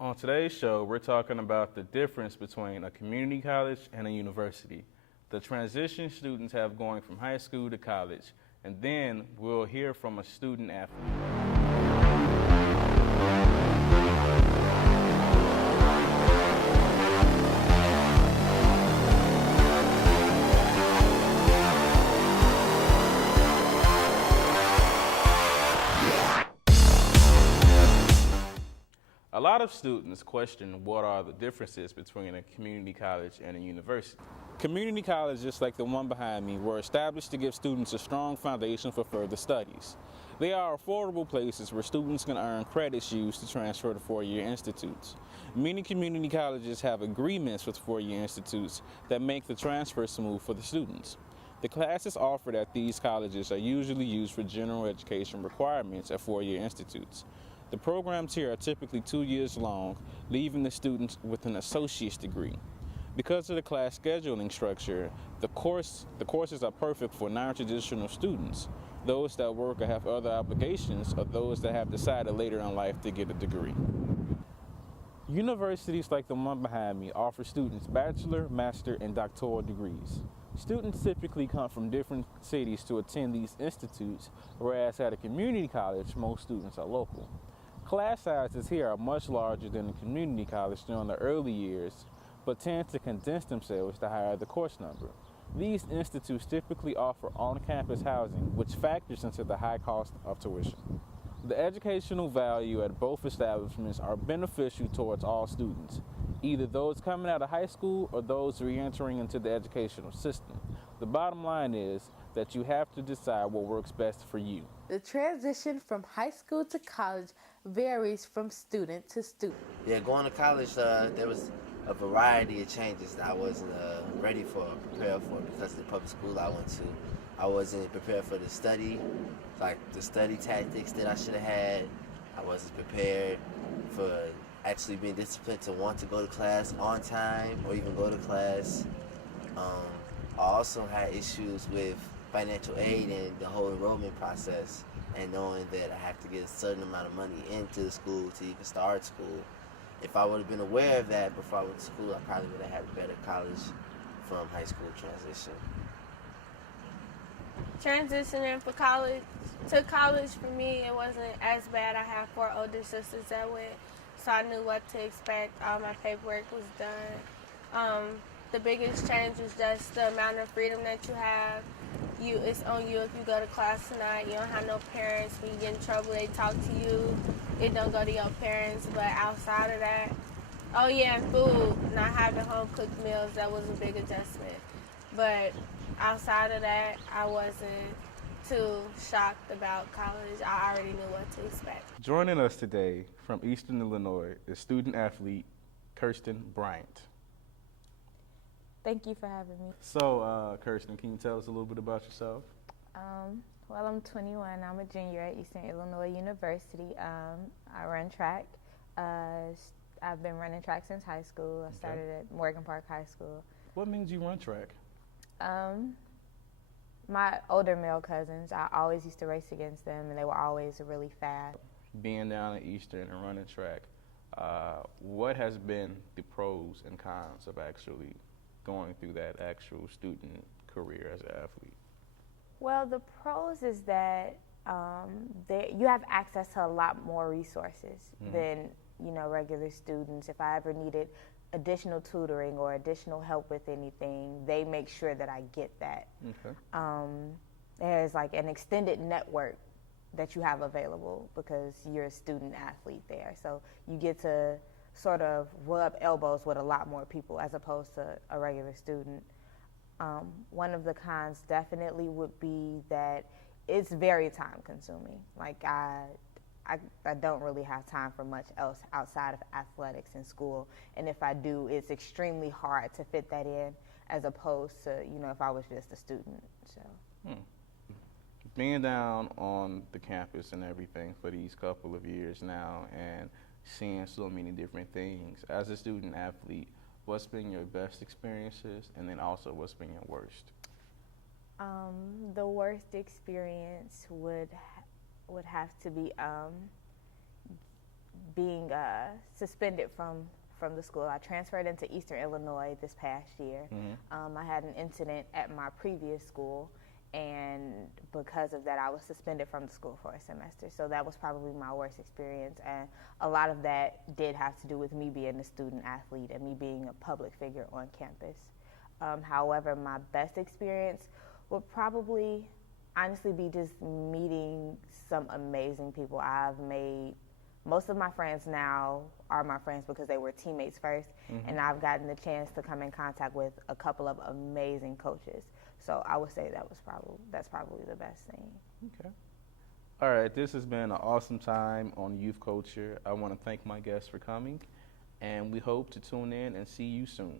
On today's show, we're talking about the difference between a community college and a university, the transition students have going from high school to college, and then we'll hear from a student athlete. A lot of students question what are the differences between a community college and a university. Community colleges, like the one behind me, were established to give students a strong foundation for further studies. They are affordable places where students can earn credits used to transfer to four-year institutes. Many community colleges have agreements with four-year institutes that make the transfer smooth for the students. The classes offered at these colleges are usually used for general education requirements at four-year institutes. The programs here are typically 2 years long, leaving the students with an associate's degree. Because of the class scheduling structure, the courses are perfect for non-traditional students, those that work or have other obligations, or those that have decided later in life to get a degree. Universities like the one behind me offer students bachelor, master, and doctoral degrees. Students typically come from different cities to attend these institutes, whereas at a community college, most students are local. Class sizes here are much larger than a community college during the early years, but tend to condense themselves to higher the course number. These institutes typically offer on-campus housing, which factors into the high cost of tuition. The educational value at both establishments are beneficial towards all students, either those coming out of high school or those re-entering into the educational system. The bottom line is that you have to decide what works best for you. The transition from high school to college varies from student to student. Yeah, going to college, there was a variety of changes that I wasn't ready for, prepared for, because of the public school I went to. I wasn't prepared for the study, like the study tactics that I should have had. I wasn't prepared for actually being disciplined to want to go to class on time or even go to class. I also had issues with financial aid and the whole enrollment process, and knowing that I have to get a certain amount of money into the school to even start school. If I would have been aware of that before I went to school, I probably would have had a better college from high school transition. Transitioning to college for me, it wasn't as bad. I have 4 older sisters that went, so I knew what to expect. All my paperwork was done. The biggest change was just the amount of freedom that you have. It's on you if you go to class tonight. You don't have no parents. When you get in trouble, they talk to you. It don't go to your parents. But outside of that, oh yeah, and food. Not having home cooked meals, that was a big adjustment. But outside of that, I wasn't too shocked about college. I already knew what to expect. Joining us today from Eastern Illinois is student athlete Kirsten Bryant. Thank you for having me. So, Kirsten, can you tell us a little bit about yourself? Well, I'm 21. I'm a junior at Eastern Illinois University. I run track. I've been running track since high school. I started at Morgan Park High School. What means you run track? My older male cousins, I always used to race against them, and they were always really fast. Being down at Eastern and running track, what has been the pros and cons of actually going through that actual student career as an athlete? Well, the pros is that you have access to a lot more resources than regular students. If I ever needed additional tutoring or additional help with anything, they make sure that I get that. There's like an extended network that you have available because you're a student athlete there. So you get to sort of rub elbows with a lot more people as opposed to a regular student. One of the cons definitely would be that it's very time consuming. Like I don't really have time for much else outside of athletics in school. And if I do, it's extremely hard to fit that in as opposed to, if I was just a student. So. Being down on the campus and everything for these couple of years now and seeing so many different things, as a student athlete, what's been your best experiences, and then also what's been your worst? The worst experience would have to be being suspended from the school. I transferred into Eastern Illinois this past year. I had an incident at my previous school, and because of that, I was suspended from the school for a semester. So that was probably my worst experience, and a lot of that did have to do with me being a student athlete and me being a public figure on campus. However, my best experience would probably honestly be just meeting some amazing people. I've made most of my friends now are my friends because they were teammates first, and I've gotten the chance to come in contact with a couple of amazing coaches. So I would say that's probably the best thing. Okay. All right, this has been an awesome time on Youth Culture. I want to thank my guests for coming, and we hope to tune in and see you soon.